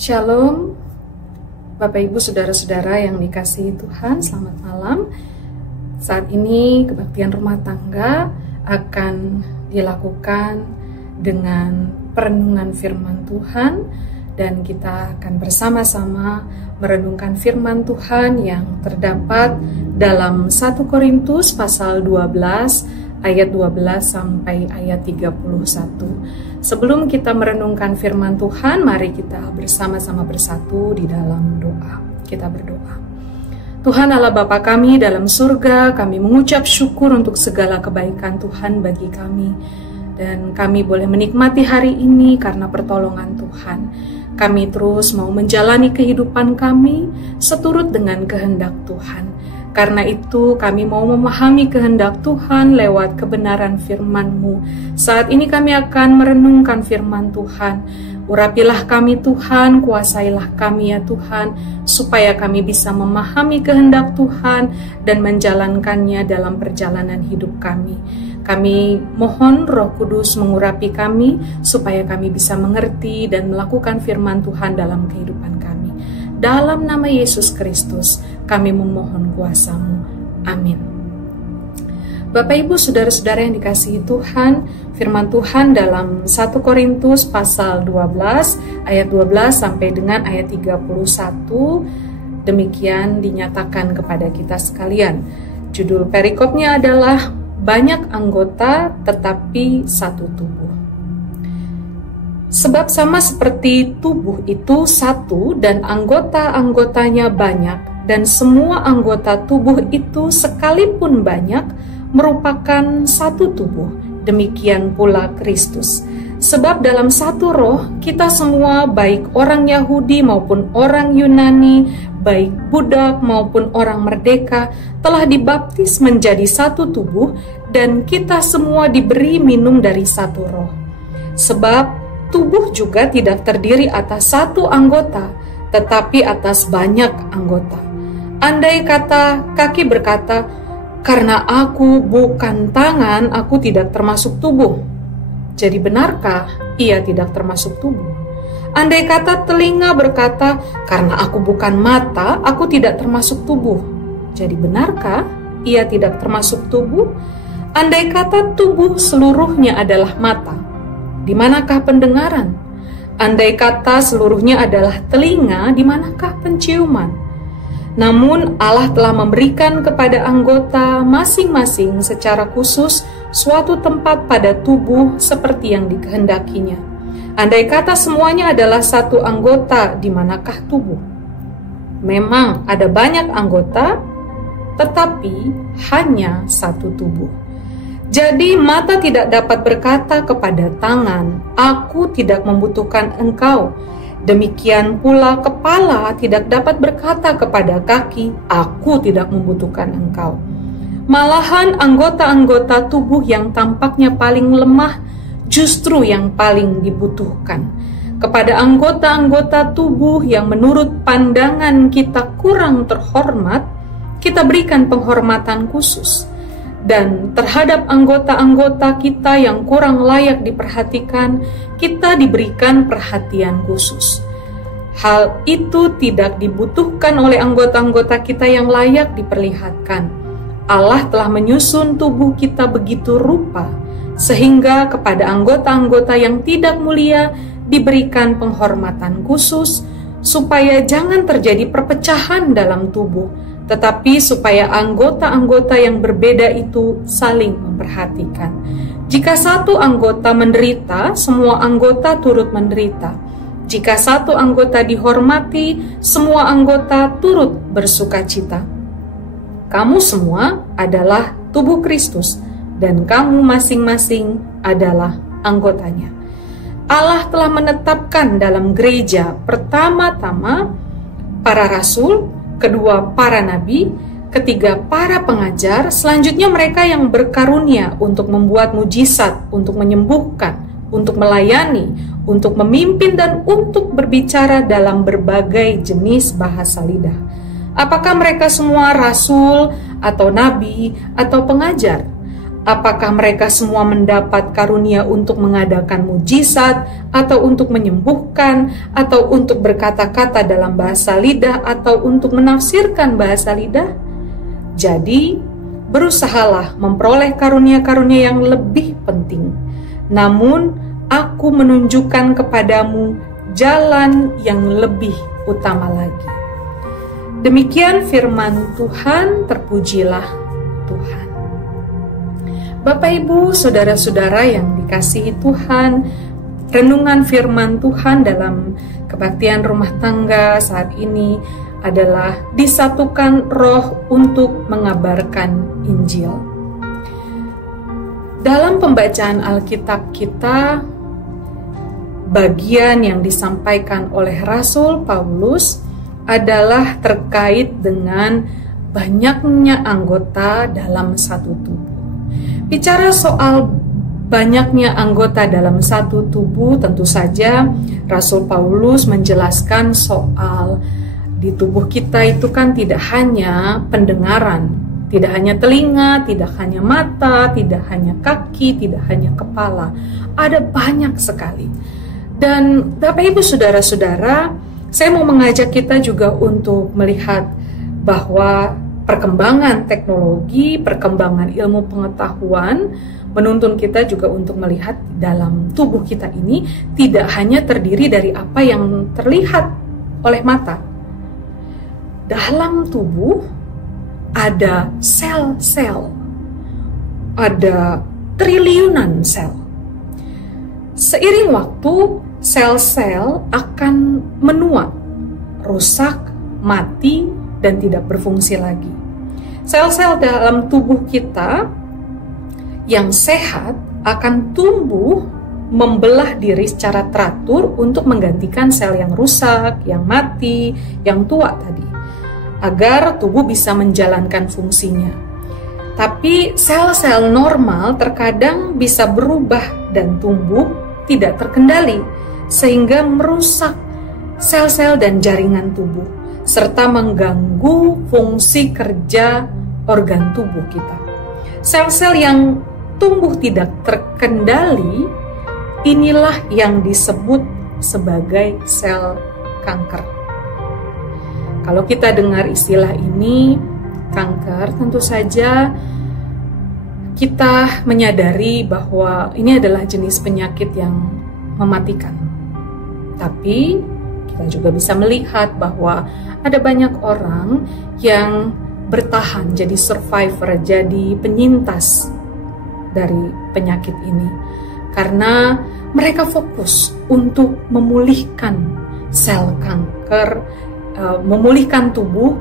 Shalom, Bapak Ibu Saudara-saudara yang dikasihi Tuhan, selamat malam. Saat ini kebaktian rumah tangga akan dilakukan dengan perenungan firman Tuhan, dan kita akan bersama-sama merenungkan firman Tuhan yang terdapat dalam 1 Korintus pasal 12 ayat 12 sampai ayat 31. Sebelum kita merenungkan firman Tuhan, mari kita bersama-sama bersatu di dalam doa. Kita berdoa. Tuhan Allah Bapa kami dalam surga, kami mengucap syukur untuk segala kebaikan Tuhan bagi kami. Dan kami boleh menikmati hari ini karena pertolongan Tuhan. Kami terus mau menjalani kehidupan kami seturut dengan kehendak Tuhan. Karena itu kami mau memahami kehendak Tuhan lewat kebenaran firman-Mu. Saat ini kami akan merenungkan firman Tuhan. Urapilah kami Tuhan, kuasailah kami ya Tuhan, supaya kami bisa memahami kehendak Tuhan dan menjalankannya dalam perjalanan hidup kami. Kami mohon Roh Kudus mengurapi kami, supaya kami bisa mengerti dan melakukan firman Tuhan dalam kehidupan kami. Dalam nama Yesus Kristus, kami memohon kuasa-Mu. Amin. Bapak Ibu Saudara-saudara yang dikasihi Tuhan, firman Tuhan dalam 1 Korintus pasal 12 ayat 12 sampai dengan ayat 31 demikian dinyatakan kepada kita sekalian. Judul perikopnya adalah banyak anggota tetapi satu tubuh. Sebab sama seperti tubuh itu satu dan anggota-anggotanya banyak, dan semua anggota tubuh itu sekalipun banyak merupakan satu tubuh, demikian pula Kristus. Sebab dalam satu roh kita semua, baik orang Yahudi maupun orang Yunani, baik budak maupun orang merdeka, telah dibaptis menjadi satu tubuh, dan kita semua diberi minum dari satu roh. Sebab tubuh juga tidak terdiri atas satu anggota, tetapi atas banyak anggota. Andai kata kaki berkata, "Karena aku bukan tangan, aku tidak termasuk tubuh." Jadi benarkah ia tidak termasuk tubuh? Andai kata telinga berkata, "Karena aku bukan mata, aku tidak termasuk tubuh." Jadi benarkah ia tidak termasuk tubuh? Andai kata tubuh seluruhnya adalah mata, di manakah pendengaran? Andai kata seluruhnya adalah telinga, di manakah penciuman? Namun Allah telah memberikan kepada anggota masing-masing secara khusus suatu tempat pada tubuh seperti yang dikehendakinya. Andai kata semuanya adalah satu anggota, di manakah tubuh? Memang ada banyak anggota, tetapi hanya satu tubuh. Jadi mata tidak dapat berkata kepada tangan, "Aku tidak membutuhkan engkau." Demikian pula kepala tidak dapat berkata kepada kaki, "Aku tidak membutuhkan engkau." Malahan anggota-anggota tubuh yang tampaknya paling lemah justru yang paling dibutuhkan. Kepada anggota-anggota tubuh yang menurut pandangan kita kurang terhormat, kita berikan penghormatan khusus. Dan terhadap anggota-anggota kita yang kurang layak diperhatikan, kita diberikan perhatian khusus. Hal itu tidak dibutuhkan oleh anggota-anggota kita yang layak diperlihatkan. Allah telah menyusun tubuh kita begitu rupa, sehingga kepada anggota-anggota yang tidak mulia diberikan penghormatan khusus, supaya jangan terjadi perpecahan dalam tubuh, tetapi supaya anggota-anggota yang berbeda itu saling memperhatikan. Jika satu anggota menderita, semua anggota turut menderita. Jika satu anggota dihormati, semua anggota turut bersukacita. Kamu semua adalah tubuh Kristus, dan kamu masing-masing adalah anggotanya. Allah telah menetapkan dalam gereja pertama-tama para rasul, kedua para nabi, ketiga para pengajar, selanjutnya mereka yang berkarunia untuk membuat mujizat, untuk menyembuhkan, untuk melayani, untuk memimpin, dan untuk berbicara dalam berbagai jenis bahasa lidah. Apakah mereka semua rasul, atau nabi, atau pengajar? Apakah mereka semua mendapat karunia untuk mengadakan mujizat, atau untuk menyembuhkan, atau untuk berkata-kata dalam bahasa lidah, atau untuk menafsirkan bahasa lidah? Jadi, berusahalah memperoleh karunia-karunia yang lebih penting. Namun, aku menunjukkan kepadamu jalan yang lebih utama lagi. Demikian firman Tuhan, terpujilah Tuhan. Bapak, Ibu, saudara-saudara yang dikasihi Tuhan, renungan firman Tuhan dalam kebaktian rumah tangga saat ini adalah disatukan roh untuk mengabarkan Injil. Dalam pembacaan Alkitab kita, bagian yang disampaikan oleh Rasul Paulus adalah terkait dengan banyaknya anggota dalam satu tubuh. Bicara soal banyaknya anggota dalam satu tubuh, tentu saja Rasul Paulus menjelaskan soal di tubuh kita itu kan tidak hanya pendengaran, tidak hanya telinga, tidak hanya mata, tidak hanya kaki, tidak hanya kepala. Ada banyak sekali. Dan Bapak, Ibu, saudara-saudara, saya mau mengajak kita juga untuk melihat bahwa perkembangan teknologi, perkembangan ilmu pengetahuan menuntun kita juga untuk melihat dalam tubuh kita ini tidak hanya terdiri dari apa yang terlihat oleh mata. Dalam tubuh ada sel-sel, ada triliunan sel. Seiring waktu, sel-sel akan menua, rusak, mati, dan tidak berfungsi lagi. Sel-sel dalam tubuh kita yang sehat akan tumbuh membelah diri secara teratur untuk menggantikan sel yang rusak, yang mati, yang tua tadi, agar tubuh bisa menjalankan fungsinya. Tapi sel-sel normal terkadang bisa berubah dan tumbuh tidak terkendali, sehingga merusak sel-sel dan jaringan tubuh, serta mengganggu fungsi kerja organ tubuh kita. Sel-sel yang tumbuh tidak terkendali, inilah yang disebut sebagai sel kanker. Kalau kita dengar istilah ini, kanker, tentu saja kita menyadari bahwa ini adalah jenis penyakit yang mematikan. Tapi kita juga bisa melihat bahwa ada banyak orang yang bertahan jadi survivor, jadi penyintas dari penyakit ini. Karena mereka fokus untuk memulihkan sel kanker, memulihkan tubuh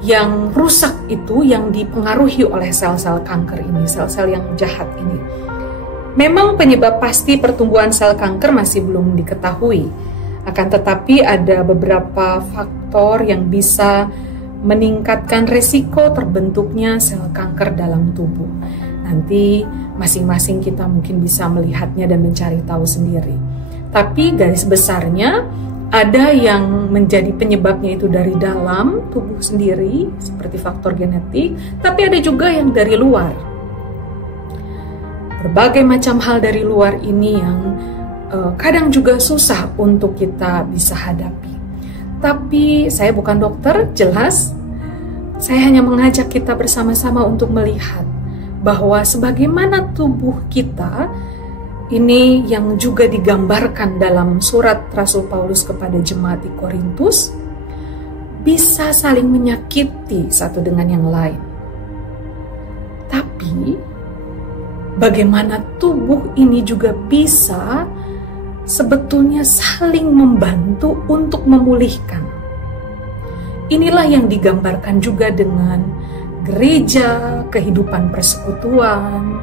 yang rusak itu, yang dipengaruhi oleh sel-sel kanker ini, sel-sel yang jahat ini. Memang penyebab pasti pertumbuhan sel kanker masih belum diketahui. Akan tetapi ada beberapa faktor yang bisa meningkatkan resiko terbentuknya sel kanker dalam tubuh. Nanti masing-masing kita mungkin bisa melihatnya dan mencari tahu sendiri. Tapi garis besarnya ada yang menjadi penyebabnya itu dari dalam tubuh sendiri, seperti faktor genetik, tapi ada juga yang dari luar. Berbagai macam hal dari luar ini yang kadang juga susah untuk kita bisa hadapi. Tapi saya bukan dokter, jelas. Saya hanya mengajak kita bersama-sama untuk melihat bahwa sebagaimana tubuh kita ini yang juga digambarkan dalam surat Rasul Paulus kepada jemaat di Korintus, bisa saling menyakiti satu dengan yang lain. Tapi bagaimana tubuh ini juga bisa sebetulnya saling membantu untuk memulihkan. Inilah yang digambarkan juga dengan gereja, kehidupan persekutuan.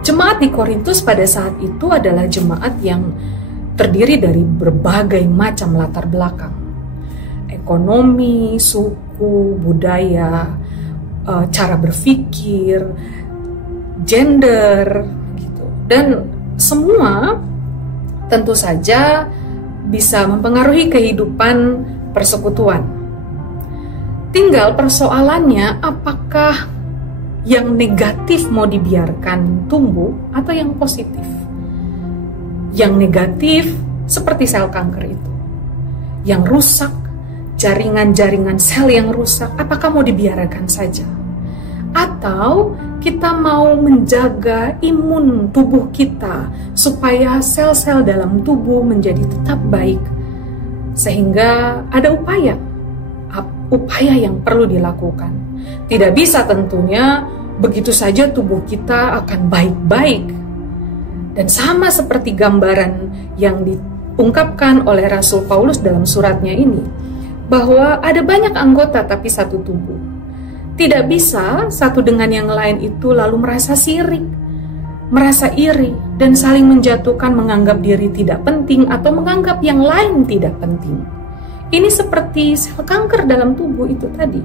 Jemaat di Korintus pada saat itu adalah jemaat yang terdiri dari berbagai macam latar belakang. Ekonomi, suku, budaya, cara berpikir, gender, gitu. Dan semua tentu saja bisa mempengaruhi kehidupan persekutuan. Tinggal persoalannya, apakah yang negatif mau dibiarkan tumbuh atau yang positif? Yang negatif seperti sel kanker itu, yang rusak, jaringan-jaringan sel yang rusak, apakah mau dibiarkan saja? Atau kita mau menjaga imun tubuh kita supaya sel-sel dalam tubuh menjadi tetap baik, sehingga ada upaya yang perlu dilakukan. Tidak bisa tentunya begitu saja tubuh kita akan baik-baik. Dan sama seperti gambaran yang diungkapkan oleh Rasul Paulus dalam suratnya ini, bahwa ada banyak anggota tapi satu tubuh. Tidak bisa satu dengan yang lain itu lalu merasa sirik, merasa iri, dan saling menjatuhkan, menganggap diri tidak penting atau menganggap yang lain tidak penting. Ini seperti sel kanker dalam tubuh itu tadi,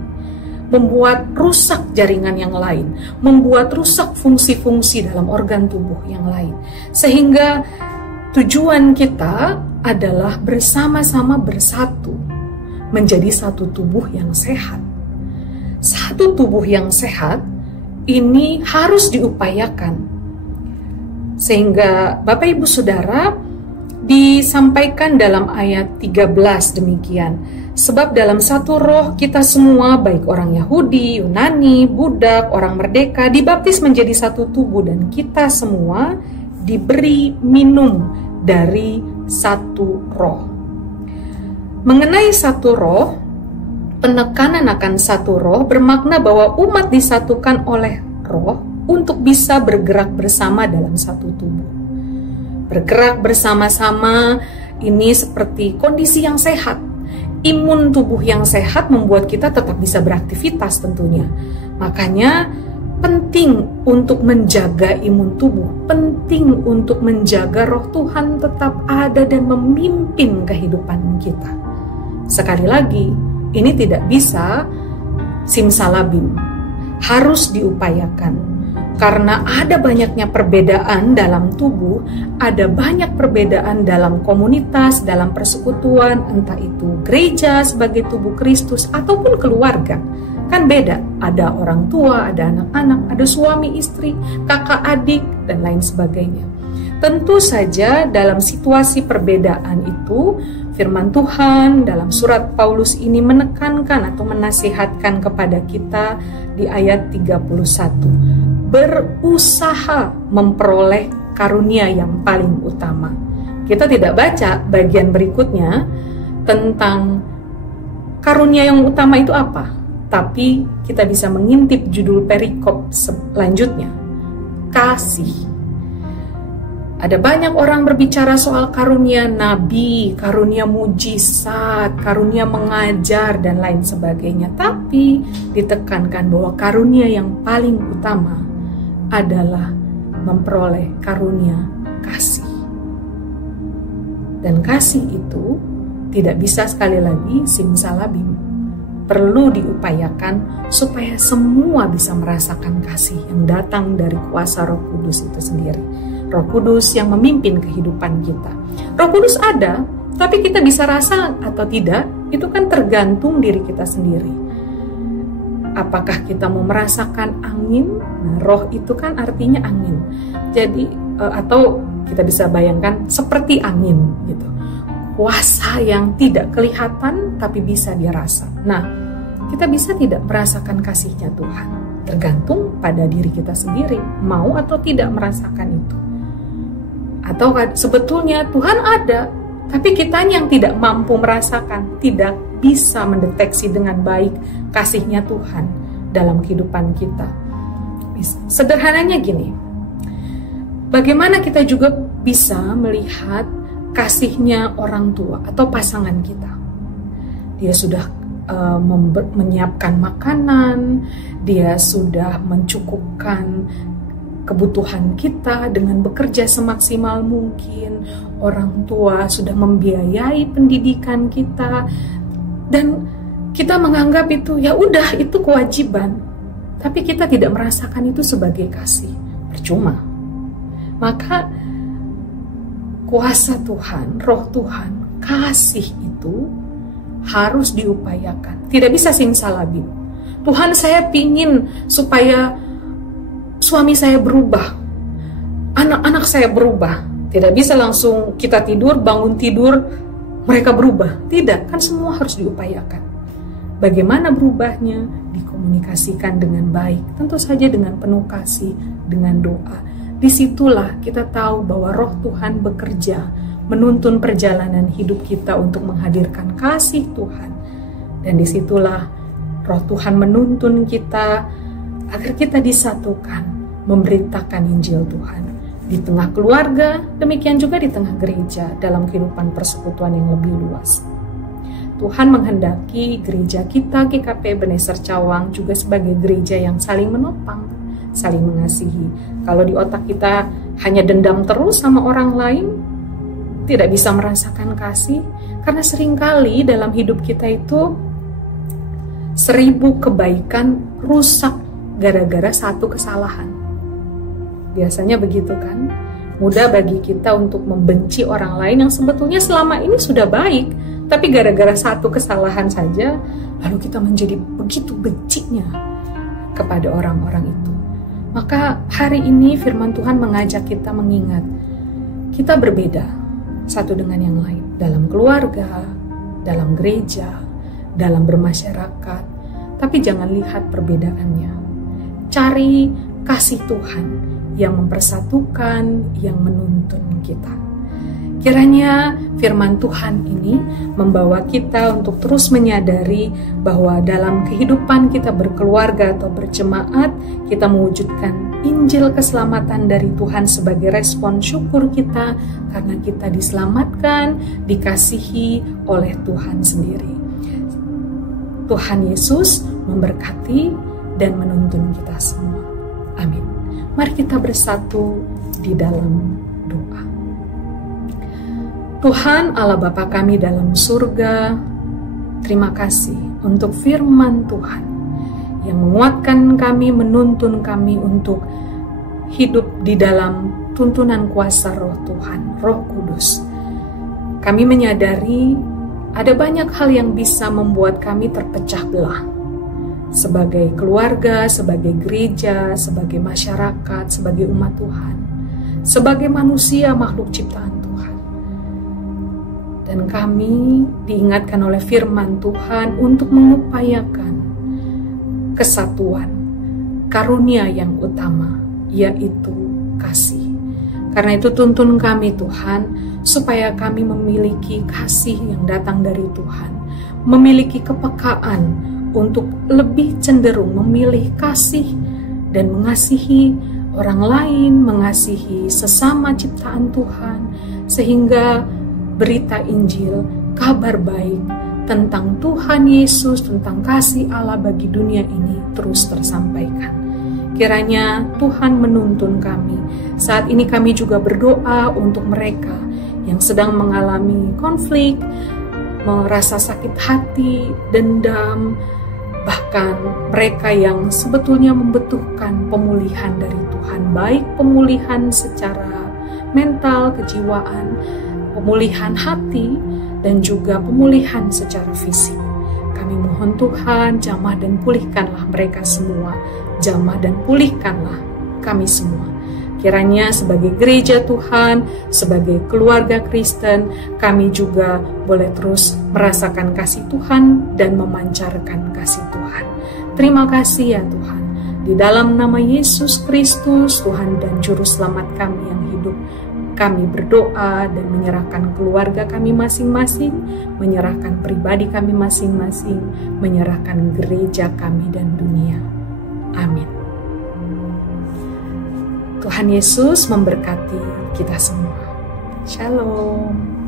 membuat rusak jaringan yang lain, membuat rusak fungsi-fungsi dalam organ tubuh yang lain. Sehingga tujuan kita adalah bersama-sama bersatu, menjadi satu tubuh yang sehat. Satu tubuh yang sehat ini harus diupayakan. Sehingga Bapak Ibu Saudara, disampaikan dalam ayat 13 demikian. Sebab dalam satu roh kita semua, baik orang Yahudi, Yunani, budak, orang merdeka, dibaptis menjadi satu tubuh, dan kita semua diberi minum dari satu roh. Mengenai satu roh, penekanan akan satu roh bermakna bahwa umat disatukan oleh roh untuk bisa bergerak bersama dalam satu tubuh. Bergerak bersama-sama ini seperti kondisi yang sehat. Imun tubuh yang sehat membuat kita tetap bisa beraktivitas tentunya. Makanya penting untuk menjaga imun tubuh, penting untuk menjaga roh Tuhan tetap ada dan memimpin kehidupan kita. Sekali lagi, ini tidak bisa simsalabim, harus diupayakan. Karena ada banyaknya perbedaan dalam tubuh, ada banyak perbedaan dalam komunitas, dalam persekutuan, entah itu gereja sebagai tubuh Kristus ataupun keluarga. Kan beda, ada orang tua, ada anak-anak, ada suami istri, kakak adik, dan lain sebagainya. Tentu saja dalam situasi perbedaan itu, firman Tuhan dalam surat Paulus ini menekankan atau menasihatkan kepada kita di ayat 31. Berusaha memperoleh karunia yang paling utama. Kita tidak baca bagian berikutnya tentang karunia yang utama itu apa, tapi kita bisa mengintip judul perikop selanjutnya, kasih. Ada banyak orang berbicara soal karunia nabi, karunia mujizat, karunia mengajar, dan lain sebagainya. Tapi ditekankan bahwa karunia yang paling utama adalah memperoleh karunia kasih. Dan kasih itu tidak bisa sekali lagi simsalabim. Perlu diupayakan supaya semua bisa merasakan kasih yang datang dari kuasa Roh Kudus itu sendiri. Roh Kudus yang memimpin kehidupan kita. Roh Kudus ada, tapi kita bisa rasa atau tidak, itu kan tergantung diri kita sendiri. Apakah kita mau merasakan angin? Nah, roh itu kan artinya angin. Jadi atau kita bisa bayangkan seperti angin gitu. Kuasa yang tidak kelihatan tapi bisa dirasa. Nah, kita bisa tidak merasakan kasihnya Tuhan. Tergantung pada diri kita sendiri, mau atau tidak merasakan itu. Atau sebetulnya Tuhan ada, tapi kita yang tidak mampu merasakan, tidak bisa mendeteksi dengan baik kasihnya Tuhan dalam kehidupan kita. Sederhananya gini, bagaimana kita juga bisa melihat kasihnya orang tua atau pasangan kita. Dia sudah menyiapkan makanan, dia sudah mencukupkan kebutuhan kita dengan bekerja semaksimal mungkin. Orang tua sudah membiayai pendidikan kita, dan kita menganggap itu ya udah, itu kewajiban. Tapi kita tidak merasakan itu sebagai kasih. Percuma. Maka kuasa Tuhan, roh Tuhan, kasih itu harus diupayakan. Tidak bisa simsalabim. Tuhan, saya pingin supaya suami saya berubah, anak-anak saya berubah. Tidak bisa langsung kita tidur, bangun tidur, mereka berubah. Tidak, kan semua harus diupayakan. Bagaimana berubahnya? Dikomunikasikan dengan baik, tentu saja dengan penuh kasih, dengan doa. Disitulah kita tahu bahwa Roh Tuhan bekerja, menuntun perjalanan hidup kita untuk menghadirkan kasih Tuhan. Dan disitulah Roh Tuhan menuntun kita agar kita disatukan, memberitakan Injil Tuhan. Di tengah keluarga, demikian juga di tengah gereja, dalam kehidupan persekutuan yang lebih luas. Tuhan menghendaki gereja kita, GKP Ebenezer Cawang, juga sebagai gereja yang saling menopang, saling mengasihi. Kalau di otak kita hanya dendam terus sama orang lain, tidak bisa merasakan kasih, karena seringkali dalam hidup kita itu 1000 kebaikan rusak gara-gara satu kesalahan. Biasanya begitu kan? Mudah bagi kita untuk membenci orang lain yang sebetulnya selama ini sudah baik, tapi gara-gara satu kesalahan saja, lalu kita menjadi begitu bencinya kepada orang-orang itu. Maka hari ini firman Tuhan mengajak kita mengingat, kita berbeda satu dengan yang lain, dalam keluarga, dalam gereja, dalam bermasyarakat, tapi jangan lihat perbedaannya. Cari kasih Tuhan yang mempersatukan, yang menuntun kita. Kiranya firman Tuhan ini membawa kita untuk terus menyadari bahwa dalam kehidupan kita berkeluarga atau berjemaat, kita mewujudkan Injil keselamatan dari Tuhan sebagai respon syukur kita karena kita diselamatkan, dikasihi oleh Tuhan sendiri. Tuhan Yesus memberkati dan menuntun kita semua. Amin. Mari kita bersatu di dalam doa. Tuhan Allah Bapa kami dalam surga, terima kasih untuk firman Tuhan yang menguatkan kami, menuntun kami untuk hidup di dalam tuntunan kuasa Roh Tuhan, Roh Kudus. Kami menyadari ada banyak hal yang bisa membuat kami terpecah belah. Sebagai keluarga, sebagai gereja, sebagai masyarakat, sebagai umat Tuhan, sebagai manusia makhluk ciptaan Tuhan. Dan kami diingatkan oleh firman Tuhan untuk mengupayakan kesatuan, karunia yang utama, yaitu kasih. Karena itu tuntun kami Tuhan, supaya kami memiliki kasih yang datang dari Tuhan, memiliki kepekaan untuk lebih cenderung memilih kasih dan mengasihi orang lain, mengasihi sesama ciptaan Tuhan, sehingga berita Injil, kabar baik tentang Tuhan Yesus, tentang kasih Allah bagi dunia ini terus tersampaikan. Kiranya Tuhan menuntun kami. Saat ini kami juga berdoa untuk mereka yang sedang mengalami konflik, merasa sakit hati, dendam, bahkan mereka yang sebetulnya membutuhkan pemulihan dari Tuhan, baik pemulihan secara mental, kejiwaan, pemulihan hati, dan juga pemulihan secara fisik. Kami mohon Tuhan, jamah dan pulihkanlah mereka semua, jamah dan pulihkanlah kami semua. Kiranya sebagai gereja Tuhan, sebagai keluarga Kristen, kami juga boleh terus merasakan kasih Tuhan dan memancarkan kasih Tuhan. Terima kasih ya Tuhan. Di dalam nama Yesus Kristus, Tuhan dan Juru Selamat kami yang hidup, kami berdoa dan menyerahkan keluarga kami masing-masing, menyerahkan pribadi kami masing-masing, menyerahkan gereja kami dan dunia. Amin. Tuhan Yesus memberkati kita semua. Shalom.